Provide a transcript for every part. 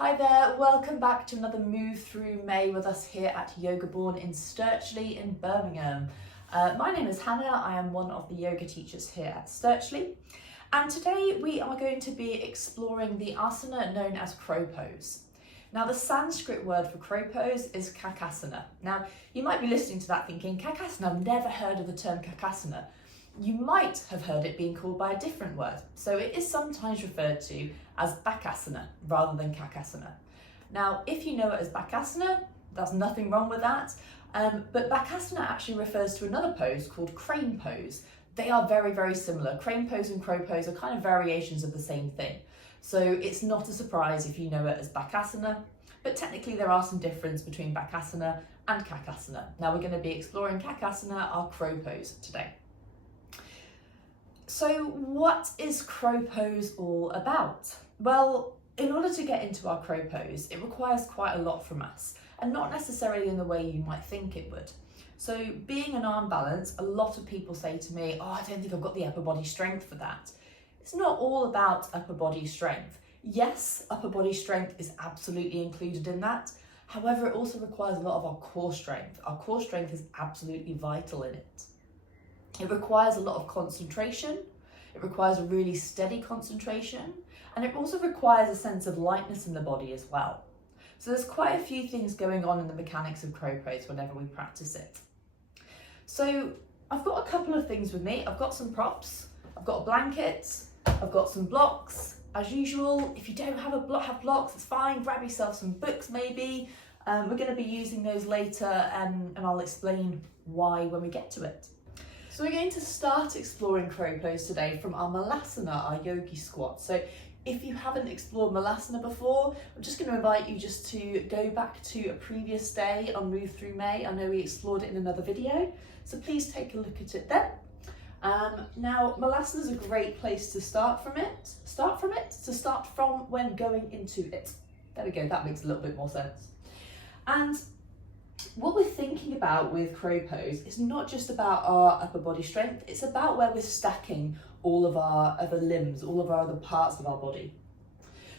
Hi there, welcome back to another Move Through May with us here at Yoga Born in Sturchley in Birmingham. My name is Hannah, I am one of the yoga teachers here at Sturchley, and today we are going to be exploring the asana known as crow pose. Now the Sanskrit word for crow pose is Kakasana. Now you might be listening to that thinking, Kakasana, I've never heard of the term Kakasana. You might have heard it being called by a different word. So it is sometimes referred to as Bakasana rather than Kakasana. Now, if you know it as Bakasana, there's nothing wrong with that. But Bakasana actually refers to another pose called crane pose. They are very, very similar. Crane pose and crow pose are kind of variations of the same thing. So it's not a surprise if you know it as Bakasana, but technically there are some difference between Bakasana and Kakasana. Now we're going to be exploring Kakasana, our crow pose, today. So what is crow pose all about? Well, in order to get into our crow pose, it requires quite a lot from us, and not necessarily in the way you might think it would. So being an arm balance, a lot of people say to me, oh, I don't think I've got the upper body strength for that. It's not all about upper body strength. Yes, upper body strength is absolutely included in that. However, it also requires a lot of our core strength. Our core strength is absolutely vital in it. It requires a lot of concentration, it requires a really steady concentration, and it also requires a sense of lightness in the body as well. So there's quite a few things going on in the mechanics of crow pose whenever we practice it. So I've got a couple of things with me. I've got some props, I've got a blanket, I've got some blocks. As usual, if you don't have blocks, it's fine, grab yourself some books maybe. We're going to be using those later and I'll explain why when we get to it. So we're going to start exploring crow pose today from our Malasana, our yogi squat. So if you haven't explored Malasana before, I'm just going to invite you just to go back to a previous day on Move Through May. I know we explored it in another video, so please take a look at it then. Now Malasana is a great place to start from when going into it. There we go, that makes a little bit more sense. And what we're thinking about with crow pose is not just about our upper body strength, it's about where we're stacking all of our other limbs, all of our other parts of our body.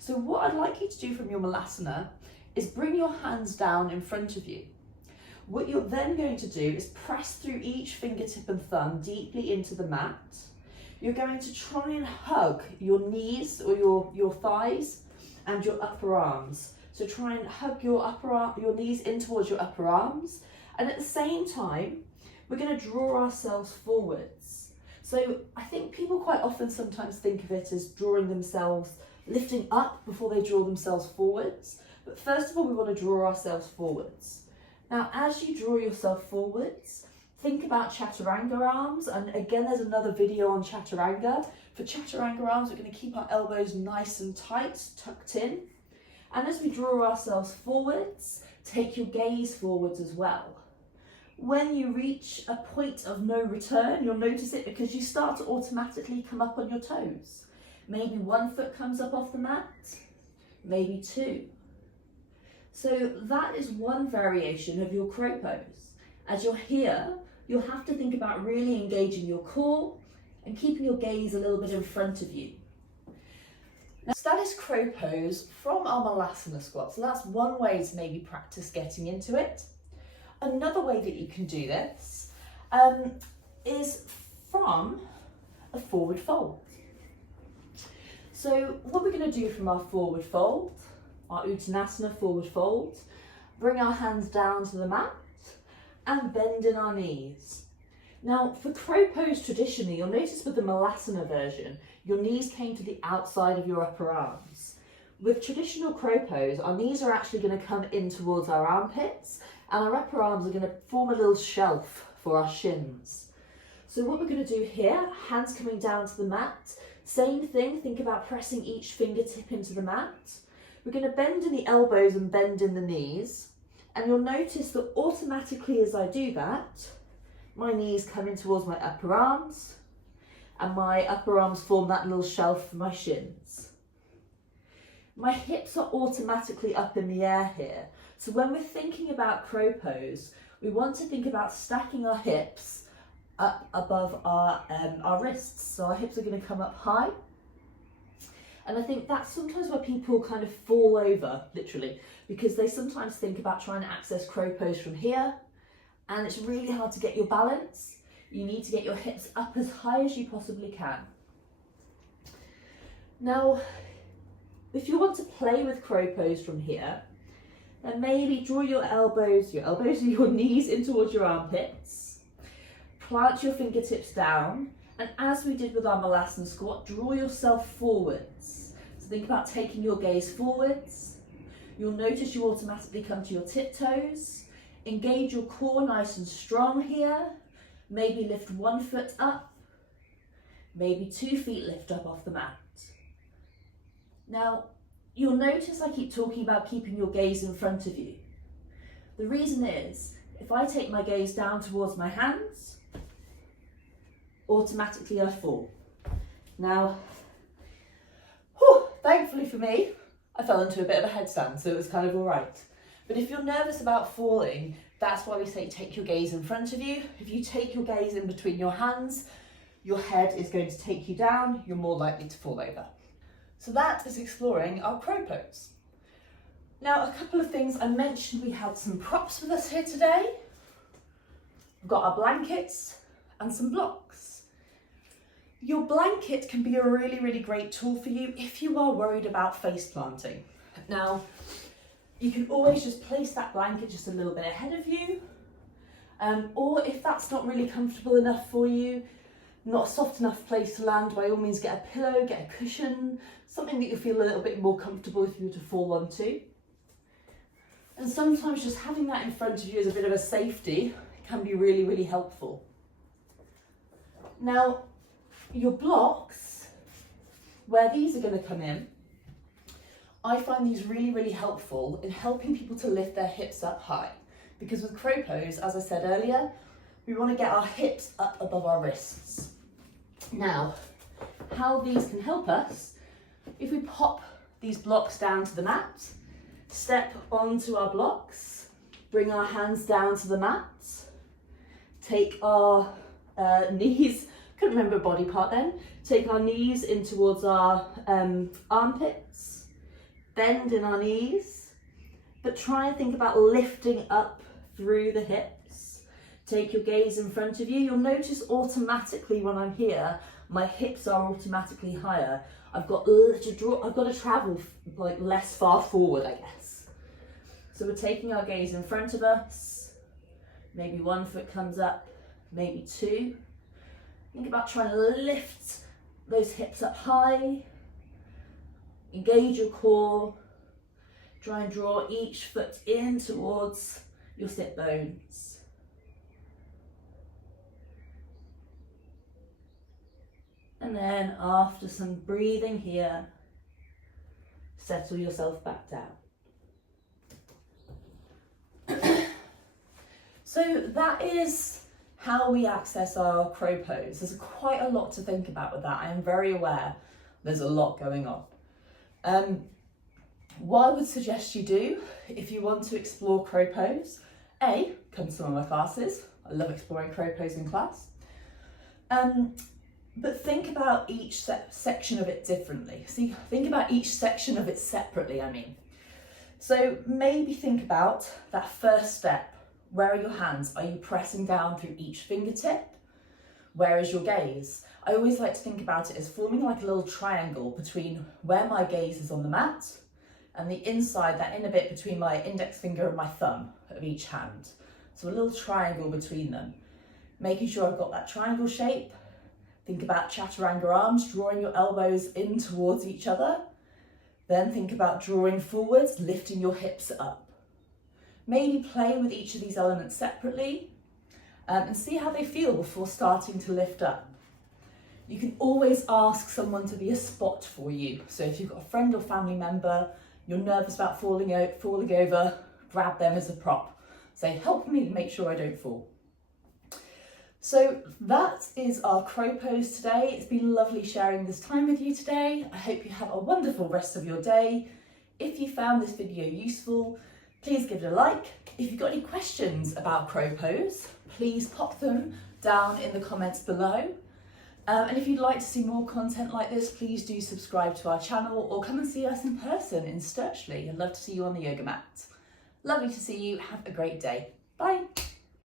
So what I'd like you to do from your Malasana is bring your hands down in front of you. What you're then going to do is press through each fingertip and thumb deeply into the mat. You're going to try and hug your knees or your thighs and your upper arms. So try and hug your knees in towards your upper arms. And at the same time, we're going to draw ourselves forwards. So I think people quite often sometimes think of it as drawing themselves, lifting up before they draw themselves forwards. But first of all, we want to draw ourselves forwards. Now, as you draw yourself forwards, think about chaturanga arms. And again, there's another video on chaturanga. For chaturanga arms, we're going to keep our elbows nice and tight, tucked in. And as we draw ourselves forwards, take your gaze forwards as well. When you reach a point of no return, you'll notice it because you start to automatically come up on your toes. Maybe one foot comes up off the mat, maybe two. So that is one variation of your crow pose. As you're here, you'll have to think about really engaging your core and keeping your gaze a little bit in front of you. Now, so that is crow pose from our Malasana squat. So that's one way to maybe practice getting into it. Another way that you can do this is from a forward fold. So what we're going to do from our forward fold, our Uttanasana forward fold, bring our hands down to the mat and bend in our knees. Now for crow pose traditionally, you'll notice with the Malasana version, your knees came to the outside of your upper arms. With traditional crow pose, our knees are actually going to come in towards our armpits and our upper arms are going to form a little shelf for our shins. So what we're going to do here, hands coming down to the mat, same thing, think about pressing each fingertip into the mat. We're going to bend in the elbows and bend in the knees, and you'll notice that automatically as I do that, my knees come in towards my upper arms, and my upper arms form that little shelf for my shins. My hips are automatically up in the air here. So when we're thinking about crow pose, we want to think about stacking our hips up above our wrists. So our hips are going to come up high. And I think that's sometimes where people kind of fall over, literally, because they sometimes think about trying to access crow pose from here, and it's really hard to get your balance. You need to get your hips up as high as you possibly can. Now, if you want to play with crow pose from here, then maybe draw your elbows and your knees in towards your armpits. Plant your fingertips down, and as we did with our Malasana squat, draw yourself forwards. So think about taking your gaze forwards. You'll notice you automatically come to your tiptoes. Engage your core nice and strong here. Maybe lift one foot up. Maybe 2 feet lift up off the mat. Now, you'll notice I keep talking about keeping your gaze in front of you. The reason is, if I take my gaze down towards my hands, automatically I fall. Now, thankfully for me, I fell into a bit of a headstand, so it was kind of all right. But if you're nervous about falling, that's why we say take your gaze in front of you. If you take your gaze in between your hands, your head is going to take you down, you're more likely to fall over. So that is exploring our crow pose. Now, a couple of things. I mentioned we had some props with us here today. We've got our blankets and some blocks. Your blanket can be a really, really great tool for you if you are worried about face planting. Now, you can always just place that blanket just a little bit ahead of you, or if that's not really comfortable enough for you, not a soft enough place to land, by all means get a pillow, get a cushion, something that you feel a little bit more comfortable if you were to fall onto. And sometimes just having that in front of you as a bit of a safety can be really, really helpful. Now, your blocks, where these are going to come in, I find these really, really helpful in helping people to lift their hips up high. Because with crow pose, as I said earlier, we want to get our hips up above our wrists. Now, how these can help us, if we pop these blocks down to the mat, step onto our blocks, bring our hands down to the mat, take our knees, couldn't remember a body part then, take our knees in towards our armpits, bend in our knees, but try and think about lifting up through the hips. Take your gaze in front of you. You'll notice automatically when I'm here, my hips are automatically higher. I've got to travel like less far forward, I guess. So we're taking our gaze in front of us. Maybe 1 foot comes up, maybe 2. Think about trying to lift those hips up high. Engage your core. Try and draw each foot in towards your sit bones. And then after some breathing here, settle yourself back down. So that is how we access our crow pose. There's quite a lot to think about with that. I am very aware there's a lot going on. What I would suggest you do if you want to explore crow pose, come to some of my classes. I love exploring crow pose in class. But think about each section of it differently. See, think about each section of it separately, I mean. So maybe think about that first step. Where are your hands? Are you pressing down through each fingertip? Where is your gaze? I always like to think about it as forming like a little triangle between where my gaze is on the mat and the inside, that inner bit between my index finger and my thumb of each hand. So a little triangle between them. Making sure I've got that triangle shape. Think about chaturanga arms, drawing your elbows in towards each other. Then think about drawing forwards, lifting your hips up. Maybe play with each of these elements separately and see how they feel before starting to lift up. You can always ask someone to be a spot for you. So if you've got a friend or family member, you're nervous about falling over, grab them as a prop. Say, help me make sure I don't fall. So that is our crow pose today. It's been lovely sharing this time with you today. I hope you have a wonderful rest of your day. If you found this video useful, please give it a like. If you've got any questions about crow pose, please pop them down in the comments below. And if you'd like to see more content like this, please do subscribe to our channel or come and see us in person in Sturchley. I'd love to see you on the yoga mat. Lovely to see you. Have a great day. Bye.